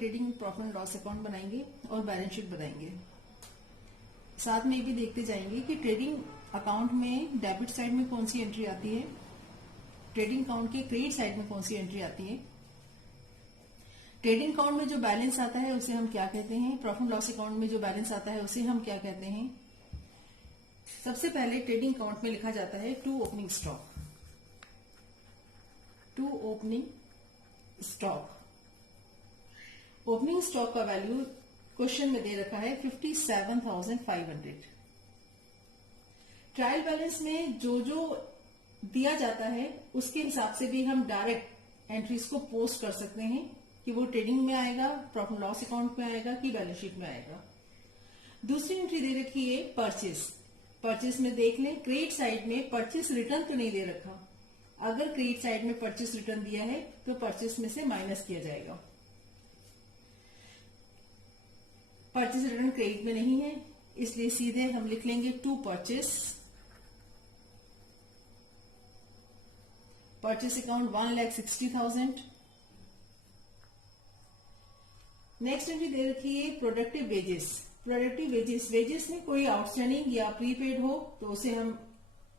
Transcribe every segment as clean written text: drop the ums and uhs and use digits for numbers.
Trading profit and loss account बनाएंगे और balance sheet बनाएंगे। साथ में ये भी देखते जाएंगे कि ट्रेडिंग अकाउंट में डेबिट साइड में कौन सी एंट्री आती है, ट्रेडिंग अकाउंट के क्रेडिट साइड में कौन सी एंट्री आती है, ट्रेडिंग अकाउंट में जो बैलेंस आता है उसे हम क्या कहते हैं, प्रॉफिट लॉस अकाउंट में जो बैलेंस आता है उसे हम क्या कहते हैं। सबसे पहले ट्रेडिंग अकाउंट में लिखा जाता है to opening stock. To opening stock, opening stock का वैल्यू क्वेश्चन में दे रखा है 57,500। ट्रायल बैलेंस में जो जो दिया जाता है उसके हिसाब से भी हम डायरेक्ट एंट्रीज को पोस्ट कर सकते हैं कि वो ट्रेडिंग में आएगा, प्रॉफिट लॉस अकाउंट में आएगा कि बैलेंस शीट में आएगा। दूसरी एंट्री दे रखी है परचेस। परचेस में देख लें, क्रेडिट साइड में परचेस रिटर्न तो नहीं दे रखा। अगर क्रेडिट साइड में परचेस रिटर्न दिया है तो परचेस में से माइनस किया जाएगा। परचेस रिटर्न क्रेडिट में नहीं है, इसलिए सीधे हम लिख लेंगे to purchase. Purchase account 1,60,000। Next entry दे रखी है productive wages. Productive wages, wages में कोई आउटस्टैंडिंग या प्रीपेड हो तो उसे हम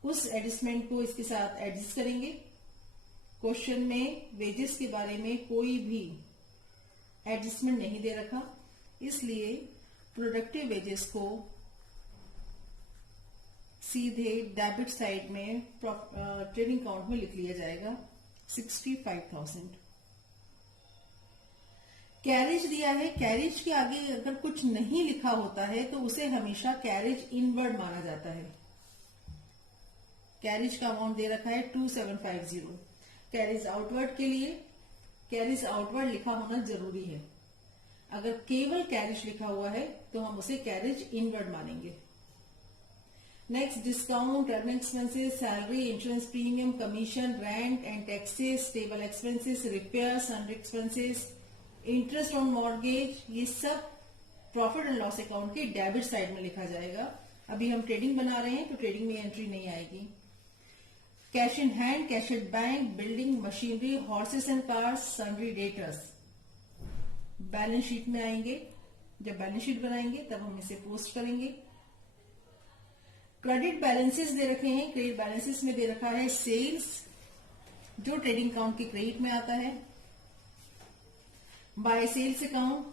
उस एडजस्टमेंट को इसके साथ एडजस्ट करेंगे। क्वेश्चन में वेजेस के बारे में कोई भी एडजस्टमेंट नहीं दे रखा, इसलिए प्रोडक्टिव वेजेस को सीधे डेबिट साइड में ट्रेडिंग अकाउंट में लिख लिया जाएगा 65,000। कैरेज दिया है, कैरेज के आगे अगर कुछ नहीं लिखा होता है तो उसे हमेशा कैरेज इनवर्ड माना जाता है। कैरेज का अमाउंट दे रखा है 2750। कैरेज आउटवर्ड के लिए कैरेज आउटवर्ड लिखा होना जरूरी है। अगर केवल कैरेज लिखा हुआ है तो हम उसे कैरेज इनवर्ड मानेंगे। Next, discount, earning expenses, salary, insurance premium, commission, rent and taxes, table expenses, repair, sundry expenses, interest on mortgage, ये सब प्रॉफिट एंड लॉस अकाउंट के डेबिट साइड में लिखा जाएगा। अभी हम ट्रेडिंग बना रहे हैं तो ट्रेडिंग में एंट्री नहीं आएगी। Cash in hand, cash at bank, building, machinery, horses and cars, sundry debtors balance sheet में आएंगे। जब बैलेंस शीट बनाएंगे तब हम इसे पोस्ट करेंगे। क्रेडिट बैलेंसेस दे रखे हैं। क्रेडिट बैलेंसेस में दे रखा है सेल्स, जो ट्रेडिंग अकाउंट के क्रेडिट में आता है। बाय सेल्स अकाउंट,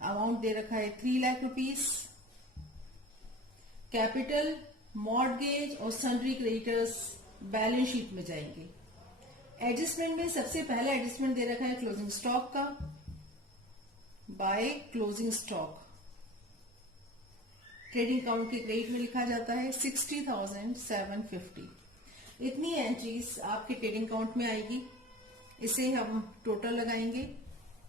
अमाउंट दे रखा है 3 लाख रुपीस। कैपिटल, मॉर्गेज और सन्ड्री क्रेडिटर्स बैलेंस शीट में जाएंगे। एडजस्टमेंट में सबसे पहला एडजस्टमेंट दे रखा है क्लोजिंग स्टॉक का। By closing stock trading account के क्रेडिट में लिखा जाता है 60,750। इतनी एंट्रीज आपके ट्रेडिंग अकाउंट में आएगी। इसे हम टोटल लगाएंगे।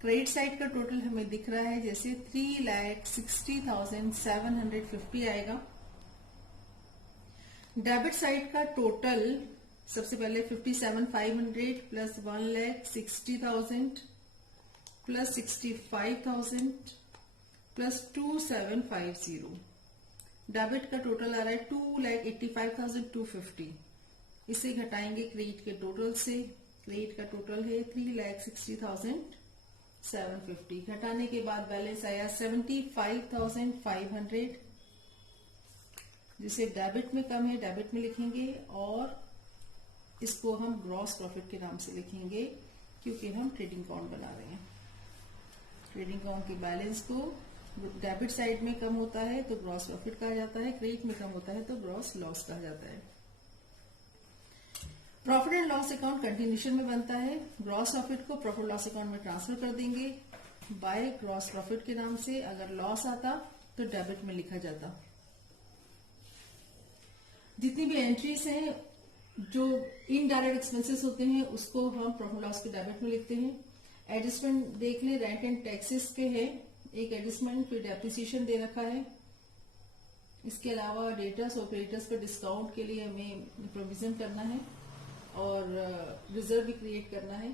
क्रेडिट साइड का टोटल हमें दिख रहा है जैसे 3,60,750 आएगा। डेबिट साइड का टोटल सबसे पहले 57,500 प्लस 1,60,000 प्लस 65,000 प्लस 2,750। डेबिट का टोटल आ रहा है 2,85,250। इसे घटाएंगे क्रेडिट के टोटल से। क्रेडिट का टोटल है 3,60,750। घटाने के बाद बैलेंस आया 75,500, जिसे डेबिट में कम है डेबिट में लिखेंगे और इसको हम ग्रॉस प्रॉफिट के नाम से लिखेंगे क्योंकि हम ट्रेडिंग अकाउंट बना रहे हैं। ट्रेडिंग अकाउंट के बैलेंस को डेबिट साइड में कम होता है तो ग्रॉस प्रॉफिट कहा जाता है, क्रेडिट में कम होता है तो ग्रॉस लॉस कहा जाता है। Profit and loss account continuation में बनता है। ग्रॉस प्रॉफिट को प्रॉफिट लॉस अकाउंट में ट्रांसफर कर देंगे बाय ग्रॉस प्रॉफिट के नाम से। अगर लॉस आता तो डेबिट में लिखा जाता। जितनी भी एंट्रीज हैं जो इनडायरेक्ट एक्सपेंसेस होते हैं उसको हम प्रॉफिट लॉस के डेबिट में लिखते हैं। एडजस्टमेंट देख लें, रेंट एंड टैक्सेस पे है एक एडजस्टमेंट, फिर डेप्रिसिएशन दे रखा है। इसके अलावा डेटर्स और क्रेडिटर्स पर डिस्काउंट के लिए हमें प्रोविजन करना है और रिजर्व भी क्रिएट करना है।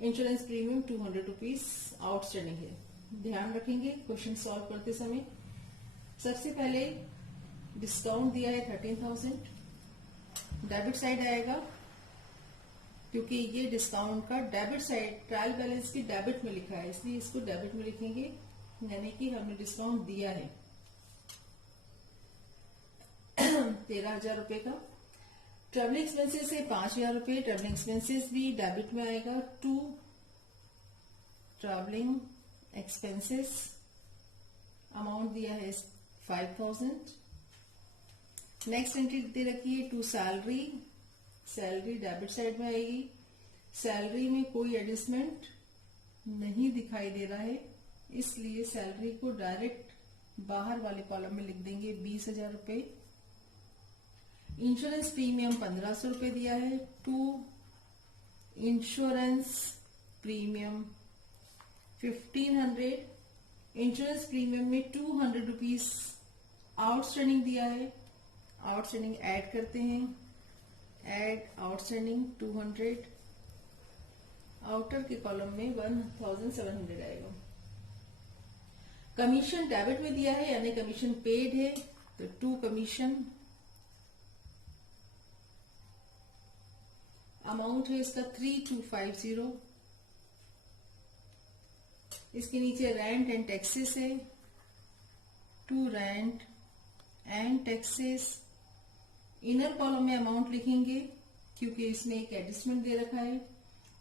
इंश्योरेंस प्रीमियम 200 रुपीज आउटस्टैंडिंग है। ध्यान रखेंगे क्वेश्चन सॉल्व करते समय। सबसे पहले डिस्काउंट दिया है 13,000, डेबिट साइड आएगा क्योंकि ये डिस्काउंट का डेबिट साइड ट्रायल बैलेंस की डेबिट में लिखा है, इसलिए इसको डेबिट में लिखेंगे, यानी कि हमने डिस्काउंट दिया है 13,000 रुपए का। ट्रेवलिंग एक्सपेंसेस है 5,000 रुपए, ट्रेवलिंग एक्सपेंसेस भी डेबिट में आएगा। टू ट्रेवलिंग एक्सपेंसेस अमाउंट दिया है 5,000। नेक्स्ट एंट्री दे रखी है to salary, salary debit side में आएगी। सैलरी में कोई एडजस्टमेंट नहीं दिखाई दे रहा है, इसलिए सैलरी को डायरेक्ट बाहर वाले कॉलम में लिख देंगे 20,000 रुपए। इंश्योरेंस प्रीमियम 1,500 रुपए दिया है। To insurance premium 1,500। Insurance premium में 200 रुपीज आउटस्टैंडिंग दिया है, आउटस्टैंडिंग ऐड करते हैं, ऐड आउटस्टैंडिंग 200। आउटर के कॉलम में 1,700 आएगा। कमीशन डेबिट में दिया है, यानी कमीशन पेड है, तो टू कमीशन अमाउंट है इसका 3,250। इसके नीचे रेंट एंड टैक्सेस है, to rent and taxes. Inner column में अमाउंट लिखेंगे क्योंकि इसमें एक एडजस्टमेंट दे रखा है।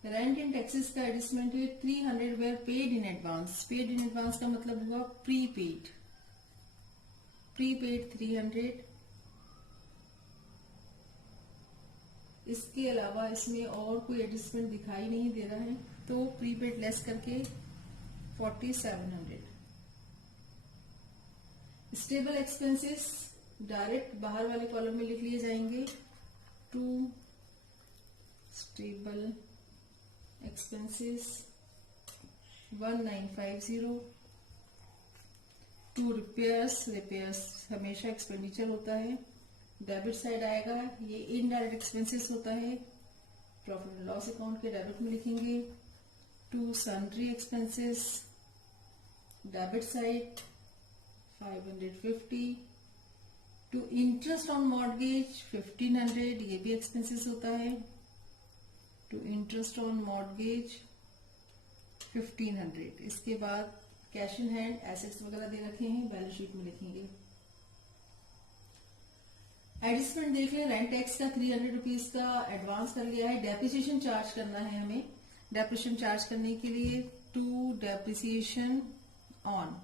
रेंट एंड टैक्सेस का एडजस्टमेंट है 300 were paid in advance. Paid in advance का मतलब हुआ प्रीपेड, प्रीपेड 300। इसके अलावा इसमें और कोई एडजस्टमेंट दिखाई नहीं दे रहा है, तो प्रीपेड लेस करके 4,700। स्टेबल एक्सपेंसेस डायरेक्ट बाहर वाले कॉलम में लिख लिए जाएंगे। To stable expenses 1,950। To repairs, repairs हमेशा एक्सपेंडिचर होता है, डेबिट साइड आएगा, ये इनडायरेक्ट एक्सपेंसेस होता है, प्रॉफिट एंड लॉस अकाउंट के डेबिट में लिखेंगे। To sundry expenses debit side 550। To interest on mortgage 1,500, ये भी एक्सपेंसेस होता है। To interest on mortgage 1,500। इसके बाद कैश इन हैंड एसेट्स वगैरह दे रखे हैं, बैलेंस शीट में लिखेंगे। एडजस्टमेंट देख लें, रेंट टैक्स का 300 रुपीज का एडवांस कर लिया है। डेप्रिसिएशन चार्ज करना है हमें। डेप्रिसिएशन चार्ज करने के लिए टू डेप्रिसिएशन ऑन,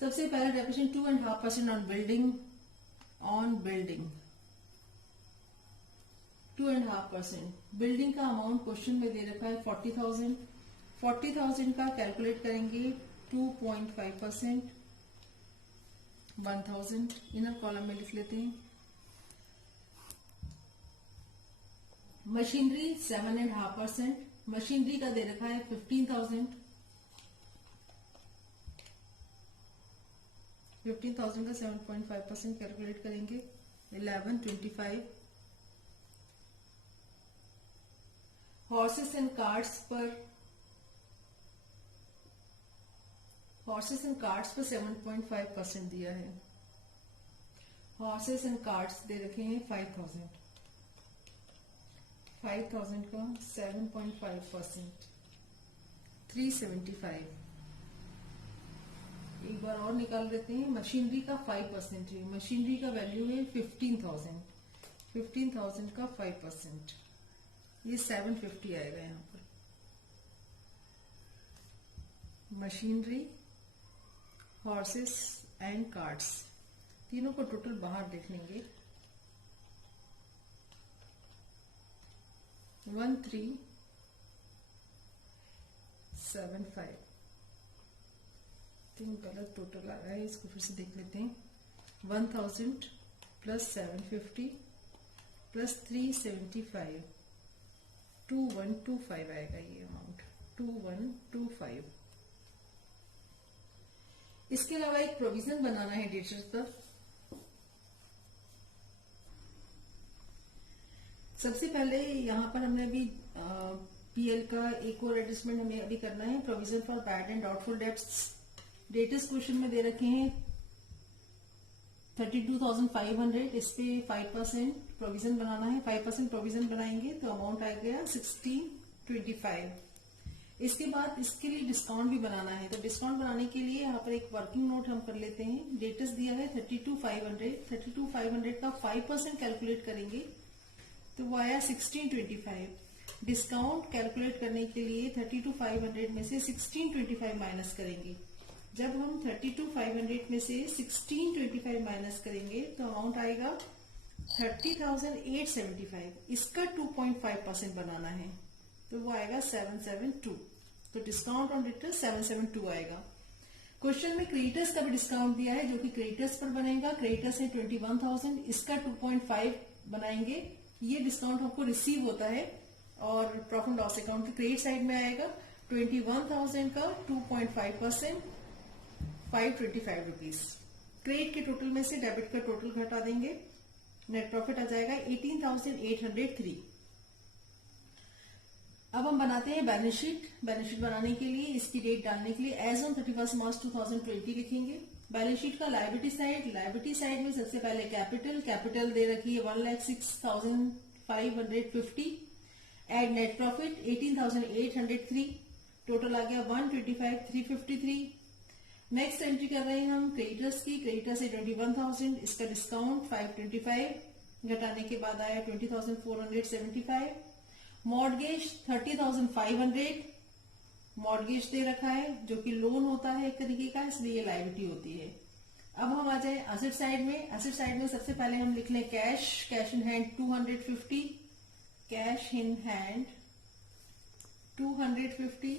सबसे पहला depreciation 2.5% on building, on building 2.5%। Building का अमाउंट क्वेश्चन में दे रखा है 40,000। 40,000 का कैलकुलेट करेंगे 2.5%, 1,000। इनर कॉलम में लिख लेते हैं। मशीनरी 7.5%, मशीनरी का दे रखा है 15,000। 15,000 का 7.5% कैलकुलेट करेंगे 1125। हॉर्सेस एंड कार्ट्स पर 7.5% दिया है। हॉर्सेस एंड कार्ट्स दे रखे हैं 5,000। 5,000 का 7.5% 375। एक बार और निकाल लेते हैं। मशीनरी का 5% है, मशीनरी का वैल्यू है 15,000। 15,000 का 5%, ये 750 आएगा यहाँ पर। मशीनरी, हॉर्सेस एंड कार्ट्स तीनों को टोटल बाहर देख लेंगे। 1375। तीन गलत टोटल आ रहा है, इसको फिर से देख लेते हैं। 1,000 प्लस 750 प्लस 375 2125 आएगा ये अमाउंट, 2125। इसके अलावा एक प्रोविजन बनाना है डेटर्स पर। सबसे पहले यहाँ पर हमने अभी पीएल का एक और एडजस्टमेंट हमें अभी करना है। Provision for bad and doubtful debts debtors question में दे रखे हैं 32,500, इस पे 5% प्रोविजन बनाना है। 5% प्रोविजन बनाएंगे तो अमाउंट आ गया 1625। इसके बाद इसके लिए डिस्काउंट भी बनाना है, तो डिस्काउंट बनाने के लिए यहाँ पर एक वर्किंग नोट हम कर लेते हैं। डेटस दिया है 32,500, 32,500 का 5% कैलकुलेट करेंगे तो वो आया 1625। डिस्काउंट कैलकुलेट करने के लिए 32,500 में से 1625 माइनस करेंगे। जब हम 32,500 में से 1625 माइनस करेंगे तो अमाउंट आएगा 30,875। इसका 2.5% बनाना है तो वो आएगा 772। तो डिस्काउंट ऑन रिटर्न 772 आएगा। क्वेश्चन में क्रेडिटर्स का भी डिस्काउंट दिया है जो कि क्रेडिटर्स पर बनेगा। क्रेडिटर्स है 21,000, इसका 2.5 बनाएंगे। ये डिस्काउंट हमको रिसीव होता है और प्रॉफिट लॉस अकाउंट के क्रेडिट साइड में आएगा। 21,000 का 2.5% 525 रुपीज। क्रेडिट के टोटल में से डेबिट का टोटल घटा देंगे, नेट प्रॉफिट आ जाएगा 18,803। अब हम बनाते हैं बैलेंस शीट। बैलेंस शीट बनाने के लिए इसकी डेट डालने के लिए एज ऑन 31 मार्च 2020 लिखेंगे। बैलेंस शीट का लायबिलिटी साइड में सबसे पहले कैपिटल दे रखी है 1,06,550। एड नेट प्रॉफिट 18,803, टोटल आ गया 125,353। नेक्स्ट एंट्री कर रहे हैं हम क्रेडिटर्स की। क्रेडिटर्स है 21,000, इसका डिस्काउंट 525, घटाने के बाद आया 20,475। मॉर्गेज 30,500, मॉर्गेज दे रखा है जो कि लोन होता है एक तरीके का, इसलिए ये लायबिलिटी होती है। अब हम आ जाए एसेट साइड में। एसेट साइड में सबसे पहले हम लिख लें cash in hand 250, cash in hand 250।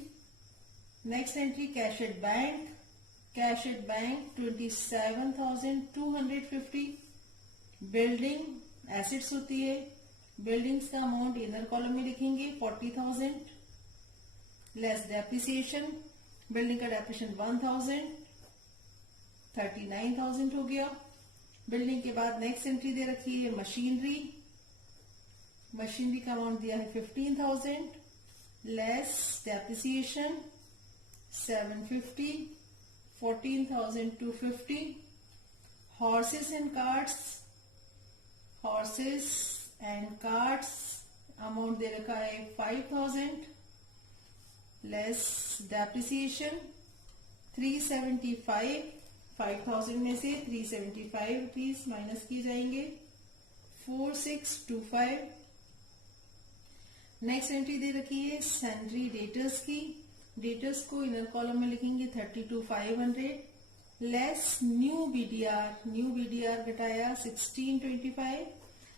Next entry cash at bank 27,250। Building assets होती है, बिल्डिंग्स का अमाउंट इनर कॉलम में लिखेंगे 40,000 लेस डेप्रिसिएशन। बिल्डिंग का डेप्रिसिएशन 1,000, 39,000 हो गया। बिल्डिंग के बाद नेक्स्ट एंट्री दे रखी है मशीनरी का अमाउंट दिया है 15,000 less depreciation 750, 14,250। Horses and carts amount दे रखा है 5,000 लेस डेप्रिसिएशन 375। 5,000 में से 375 रुपीज माइनस किए जाएंगे 4625। नेक्स्ट एंट्री दे रखी है सैलरी डेटर्स की। डेटर्स को इनर कॉलम में लिखेंगे 32,500 लेस न्यू बीडीआर घटाया 1625।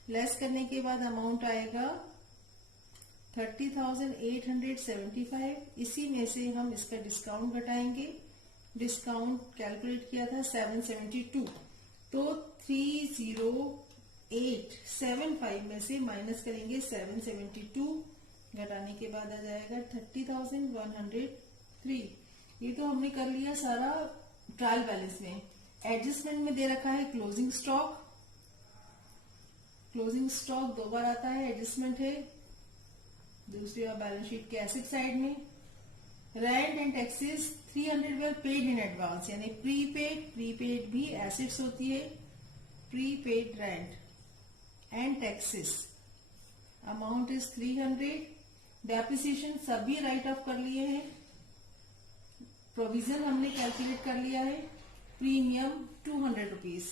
लेस करने के बाद अमाउंट आएगा 30,875। इसी में से हम इसका डिस्काउंट घटाएंगे। डिस्काउंट कैलकुलेट किया था 772, तो 30875 में से माइनस करेंगे 772, घटाने के बाद आ जाएगा 30,103। ये तो हमने कर लिया सारा ट्रायल बैलेंस में। एडजस्टमेंट में दे रखा है क्लोजिंग स्टॉक दो बार आता है, एडजस्टमेंट है। दूसरी बार बैलेंस शीट के एसेट साइड में rent and taxes 300 were paid in advance, यानी प्रीपेड भी एसेट्स होती है। Prepaid rent and taxes amount is 300। Depreciation सभी राइट ऑफ कर लिए हैं। प्रोविजन हमने कैलकुलेट कर लिया है। प्रीमियम 200 रुपीज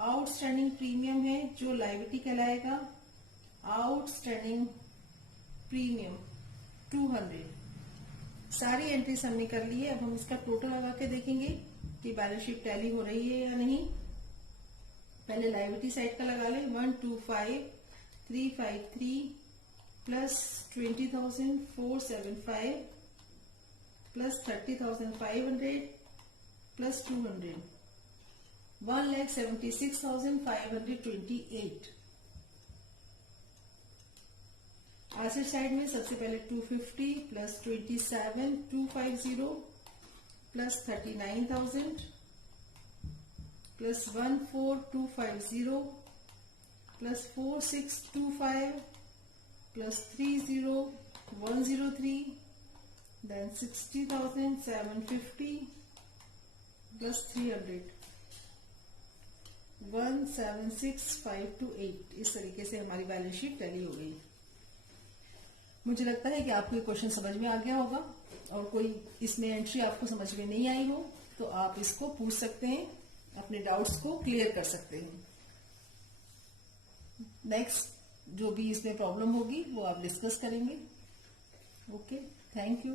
आउटस्टैंडिंग प्रीमियम है जो लायबिलिटी कहलाएगा। Outstanding premium 200। सारी एंट्रीज हमने कर ली है। अब हम इसका टोटल लगा के देखेंगे कि बैलेंस शीट टैली हो रही है या नहीं। पहले लायबिलिटी साइड का लगा लें 125,353 plus 20,475 plus 30,500 plus 200 1,76,528। Asset side में सबसे पहले 250 plus 27,250 plus 39,000 plus 14,250 plus 4,625 plus 30,103 then 60,750 plus 300। 176,528 इस तरीके से हमारी बैलेंस शीट टैली हो गई। मुझे लगता है कि आपको ये क्वेश्चन समझ में आ गया होगा, और कोई इसमें एंट्री आपको समझ में नहीं आई हो तो आप इसको पूछ सकते हैं, अपने डाउट्स को क्लियर कर सकते हैं। नेक्स्ट जो भी इसमें प्रॉब्लम होगी वो आप डिस्कस करेंगे। Okay, thank you.